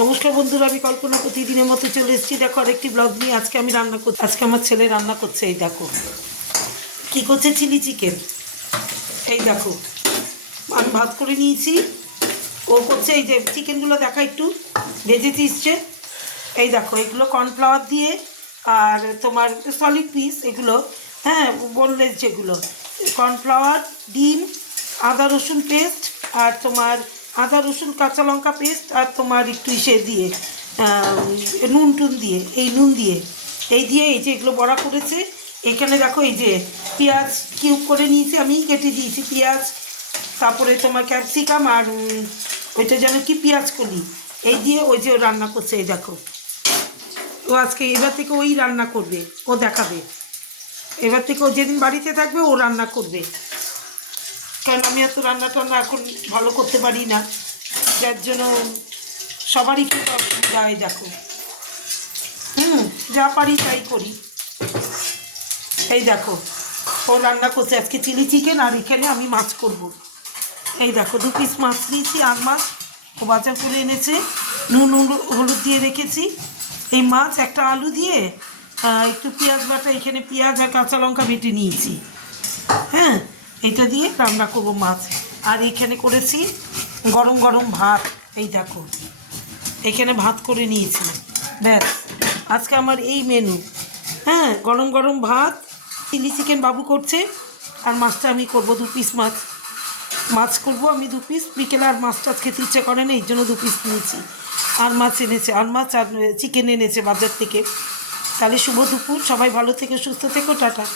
নমস্কার বন্ধুরা, আমি কল্পনা প্রতিদিনের মতো চলে এসেছি। দেখো আরেকটি ব্লগ নিয়ে। আজকে আমি রান্না করছি। আজকে আমার ছেলে রান্না করছে। এই দেখো কী করছে, চিলি চিকেন। এই দেখো আমি ভাত করে নিয়েছি, ও করছে এই যে চিকেনগুলো দেখা একটু ভেজে দিচ্ছে। এই দেখো এগুলো কর্নফ্লাওয়ার দিয়ে আর তোমার সলিড পিস এগুলো, হ্যাঁ বোনলেস যেগুলো, কর্নফ্লাওয়ার, ডিম, আদা রসুন পেস্ট আর তোমার আদা রসুন কাঁচা লঙ্কা পেস্ট আর তোমার একটু ইসে দিয়ে নুন টুন দিয়ে এই নুন দিয়ে এই দিয়ে এই যে এগুলো বড়া করেছে। এখানে দেখো এই যে পেঁয়াজ কিউব করে নিয়েছি, আমি কেটে দিয়েছি পেঁয়াজ, তারপরে তোমার ক্যাপসিকাম আর ওইটা যেন কি পেঁয়াজ কলি, এই দিয়ে ওই যে ও রান্না করছে। এই দেখো ও আজকে এবার থেকে ওই রান্না করবে, ও দেখাবে। এবার থেকে ও যেদিন বাড়িতে থাকবে ও রান্না করবে, কারণ আমি এত রান্না টান্না এখন ভালো করতে পারি না, যার জন্য সবারই খুব অসুবিধা হয়। দেখো যা পারি তাই করি। এই দেখো ও রান্না করছে আজকে চিলি চিকেন, আর এখানে আমি মাছ করব। এই দেখো 2 পিস মাছ নিয়েছি, আর মাছ ও বাজার করে এনেছে, নুন হলুদ দিয়ে রেখেছি। এই মাছ একটা আলু দিয়ে একটু পেঁয়াজ বাটা, এখানে পেঁয়াজ আর কাঁচা লঙ্কা বেটে নিয়েছি, হ্যাঁ এটা দিয়ে রান্না করবো মাছ। আর এখানে করেছি গরম গরম ভাত। এই দেখো এখানে ভাত করে নিয়েছি, ব্যাস আজকে আমার এই মেনু। হ্যাঁ গরম গরম ভাত, চিলি চিকেন বাবু করছে, আর মাছটা আমি করব 2 পিস মাছ করব আমি 2 পিস। বিকেলে আর মাছ টাছ খেতে ইচ্ছে করে না, এই জন্য 2 পিস নিয়েছি। আর মাছ এনেছে, আর মাছ আর চিকেন এনেছে বাজার থেকে। তাহলে শুভ দুপুর, সবাই ভালো থেকো, সুস্থ থেকো, টাটা।